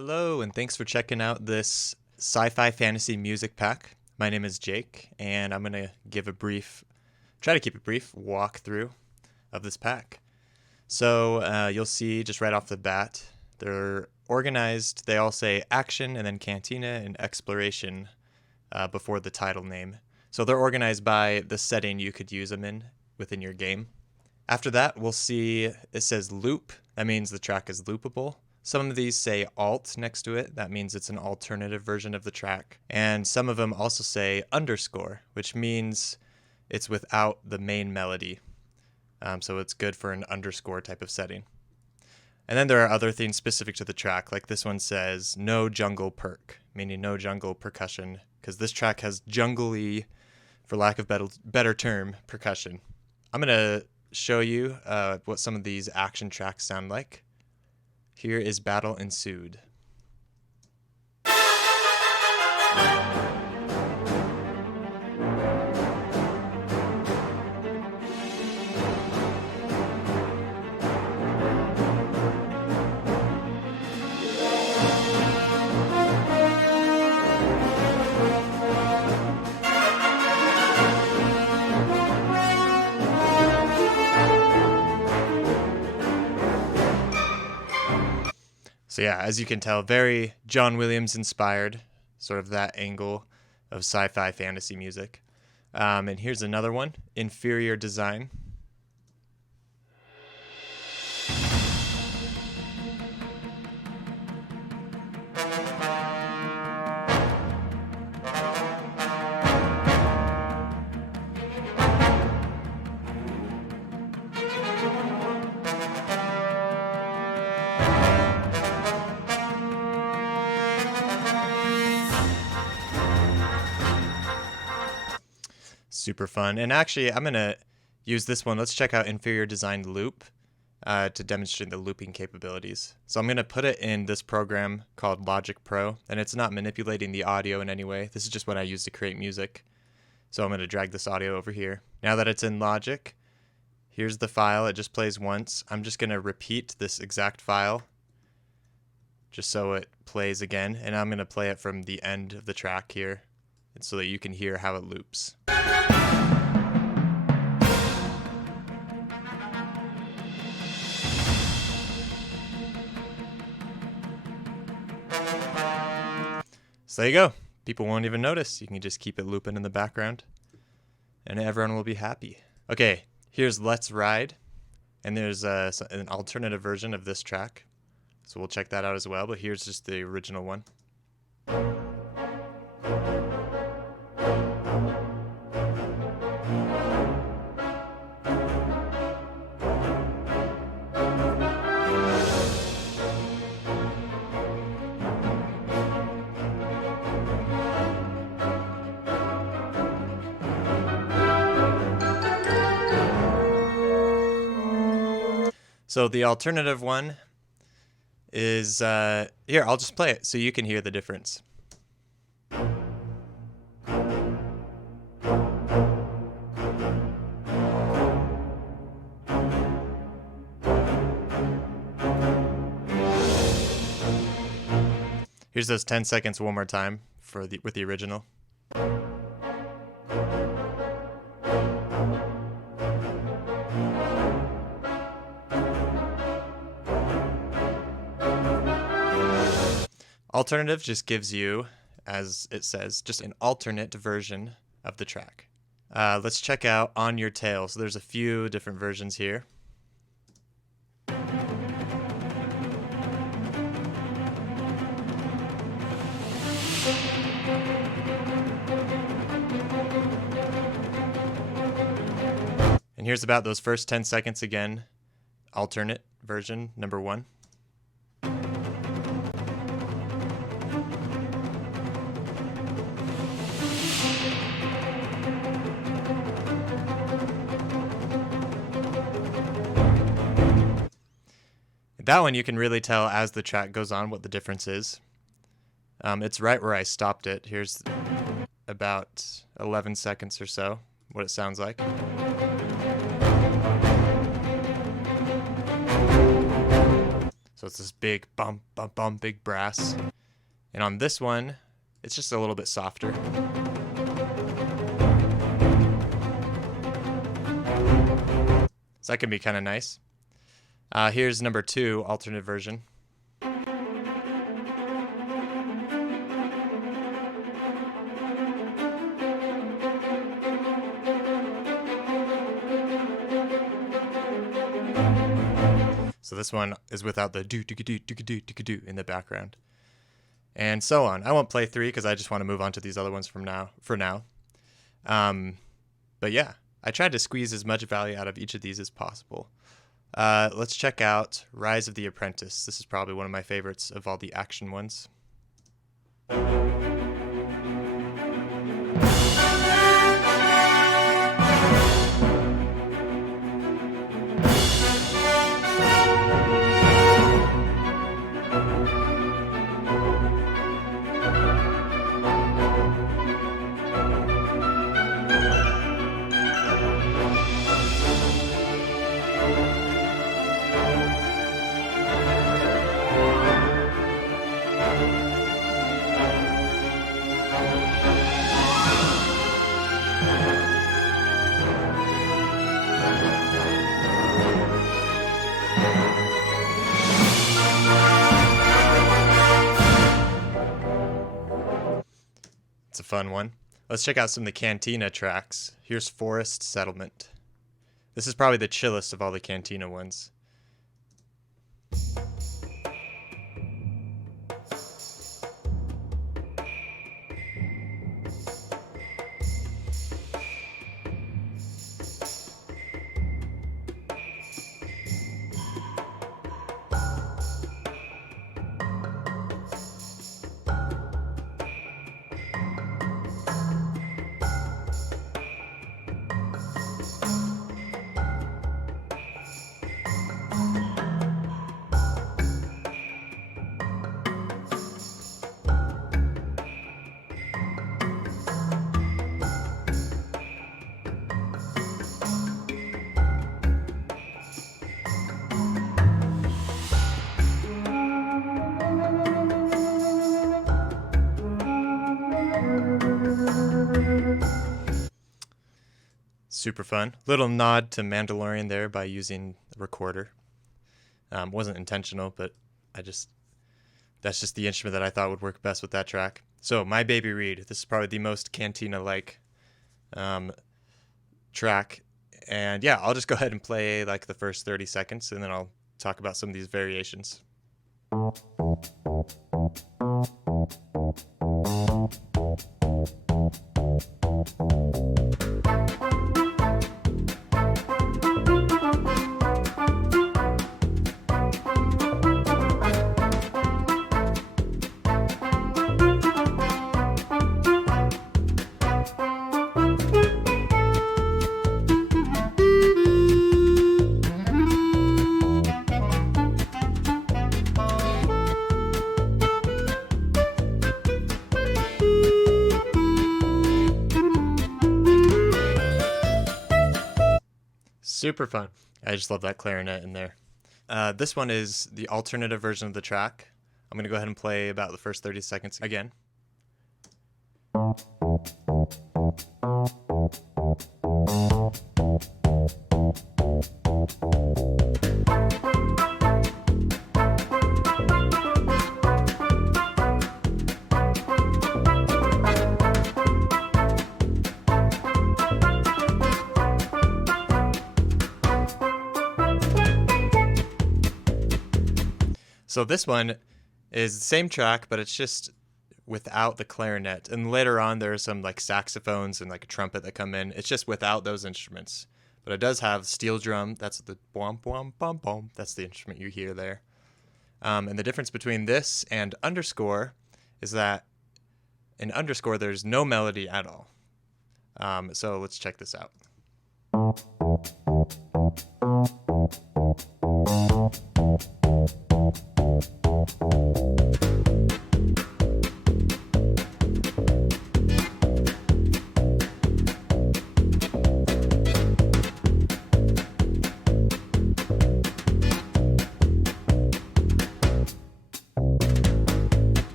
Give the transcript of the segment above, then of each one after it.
Hello, and thanks for checking out this sci-fi fantasy music pack. My name is Jake, and I'm gonna try to keep a brief walkthrough of this pack. So you'll see just right off the bat, they're organized. They all say action and then Cantina and exploration before the title name. So they're organized by the setting you could use them in within your game. After that, we'll see it says loop. That means the track is loopable. Some of these say alt next to it. That means it's an alternative version of the track. And some of them also say underscore, which means it's without the main melody. So it's good for an underscore type of setting. And then there are other things specific to the track, like this one says no jungle perk, meaning no jungle percussion, because this track has jungly, for lack of better term, percussion. I'm going to show you what some of these action tracks sound like. Here is Battle Ensued. So yeah, as you can tell, very John Williams inspired, sort of that angle of sci-fi fantasy music. And here's another one, Inferior Design. Super fun. And actually, I'm going to use this one. Let's check out Inferior Design Loop to demonstrate the looping capabilities. So I'm going to put it in this program called Logic Pro, and it's not manipulating the audio in any way. This is just what I use to create music. So I'm going to drag this audio over here. Now that it's in Logic, here's the file. It just plays once. I'm just going to repeat this exact file just so it plays again, and I'm going to play it from the end of the track here so that you can hear how it loops. So there you go. People won't even notice. You can just keep it looping in the background and everyone will be happy. Okay, here's Let's Ride. And there's an alternative version of this track. So we'll check that out as well. But here's just the original one. So the alternative one is, here, I'll just play it so you can hear the difference. Here's those 10 seconds one more time with the original. Alternative just gives you, as it says, just an alternate version of the track. Let's check out On Your Tail. So there's a few different versions here. And here's about those first 10 seconds again, alternate version number 1. That one you can really tell as the track goes on what the difference is. It's right where I stopped it. Here's about 11 seconds or so, what it sounds like. So it's this big bump, bump, bump, big brass. And on this one, it's just a little bit softer. So that can be kind of nice. Here's number 2, alternate version. So this one is without the do do do do do do do in the background, and so on. I won't play 3 because I just want to move on to these other ones for now. But yeah, I tried to squeeze as much value out of each of these as possible. Let's check out Rise of the Apprentice. This is probably one of my favorites of all the action ones. It's a fun one. Let's check out some of the Cantina tracks. Here's Forest Settlement. This is probably the chillest of all the Cantina ones. Super fun. Little nod to Mandalorian there by using the recorder. Wasn't intentional, but that's just the instrument that I thought would work best with that track. So, My Baby Reed. This is probably the most Cantina-like track. And yeah, I'll just go ahead and play like the first 30 seconds, and then I'll talk about some of these variations. Super fun. I just love that clarinet in there. This one is the alternative version of the track. I'm going to go ahead and play about the first 30 seconds again. So this one is the same track, but it's just without the clarinet. And later on, there are some like saxophones and like a trumpet that come in. It's just without those instruments. But it does have steel drum. That's the bom bom bom bom. That's the instrument you hear there. And the difference between this and underscore is that in underscore there's no melody at all. So let's check this out.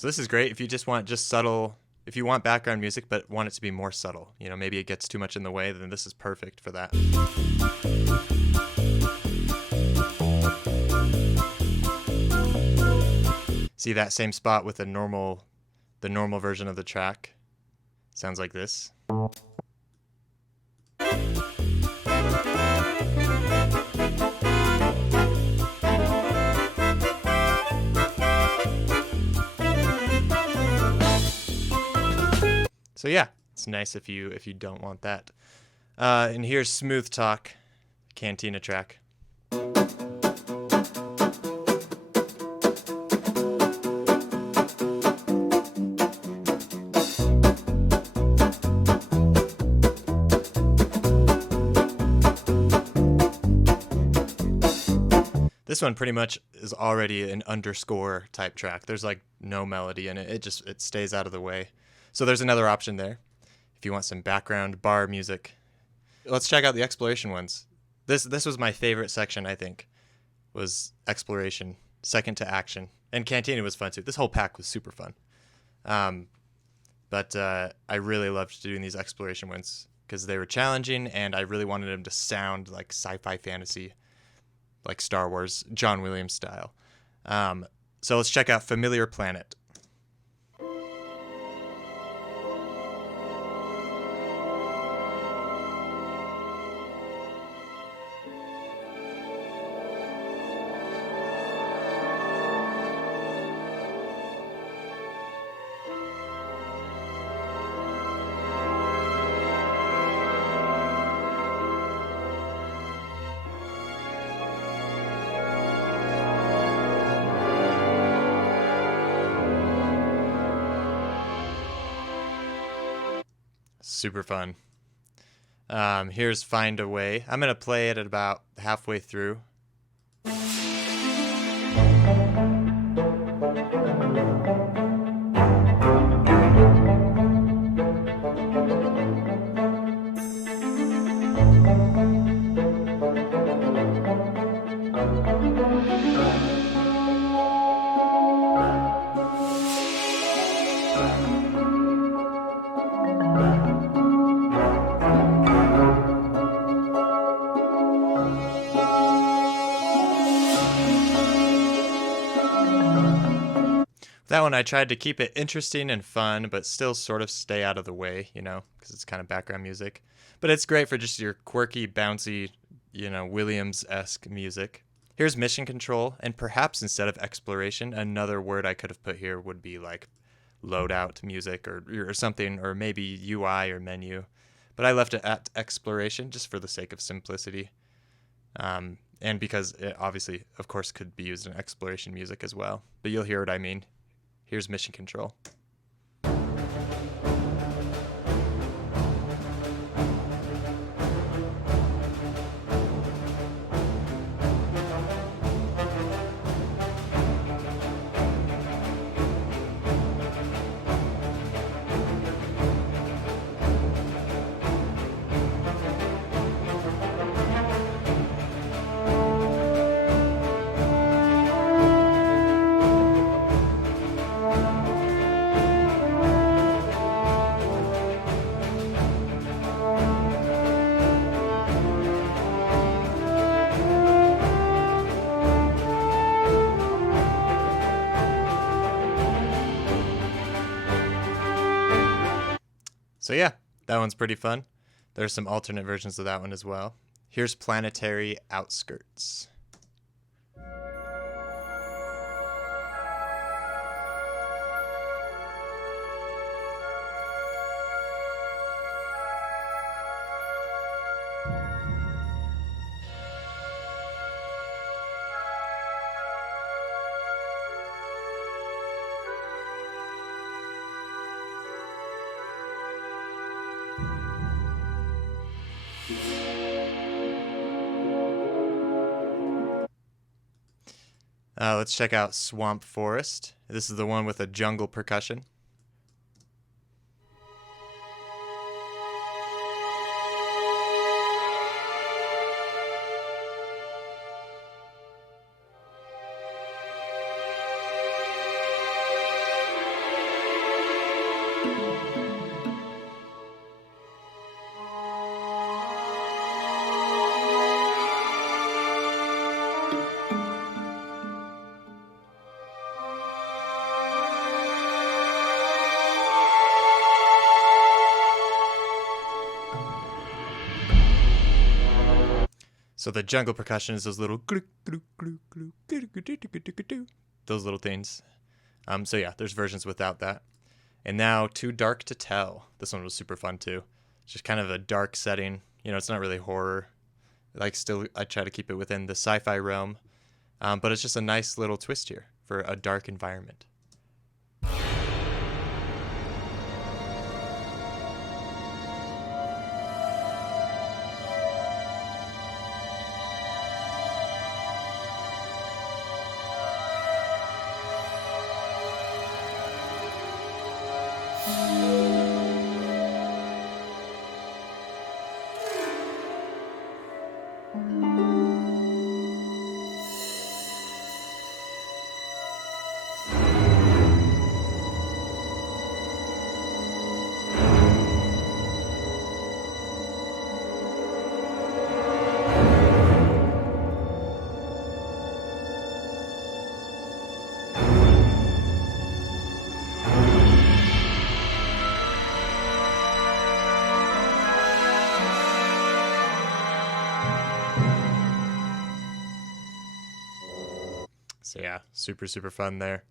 So this is great if you just want just subtle, if you want background music but want it to be more subtle. Maybe it gets too much in the way, then this is perfect for that. See that same spot with the normal version of the track? Sounds like this. So yeah, it's nice if you don't want that. And here's Smooth Talk, Cantina track. This one pretty much is already an underscore type track. There's like no melody in it. It stays out of the way. So there's another option there if you want some background bar music. Let's check out the exploration ones. This was my favorite section, I think, was exploration, second to action. And Cantina was fun too. This whole pack was super fun. But I really loved doing these exploration ones because they were challenging and I really wanted them to sound like sci-fi fantasy, like Star Wars, John Williams style. So let's check out Familiar Planet. Super fun. Here's Find a Way. I'm going to play it at about halfway through. That one I tried to keep it interesting and fun, but still sort of stay out of the way, because it's kind of background music. But it's great for just your quirky, bouncy, Williams-esque music. Here's Mission Control, and perhaps instead of exploration, another word I could have put here would be like loadout music or something, or maybe UI or menu. But I left it at exploration just for the sake of simplicity. And because it obviously, of course, could be used in exploration music as well. But you'll hear what I mean. Here's Mission Control. So yeah, that one's pretty fun. There's some alternate versions of that one as well. Here's Planetary Outskirts. Let's check out Swamp Forest. This is the one with a jungle percussion. So the jungle percussion is those little those little things. So yeah, there's versions without that. And now Too Dark to Tell. This one was super fun too. It's just kind of a dark setting. It's not really horror. Still, I try to keep it within the sci-fi realm. But it's just a nice little twist here for a dark environment. So yeah, super, super fun there.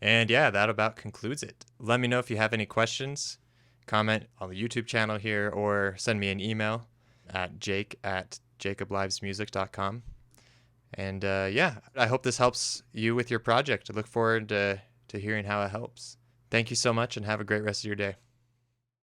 And yeah, that about concludes it. Let me know if you have any questions, comment on the YouTube channel here, or send me an email at jake@jacoblivesmusic.com. And yeah, I hope this helps you with your project. I look forward to hearing how it helps. Thank you so much and have a great rest of your day.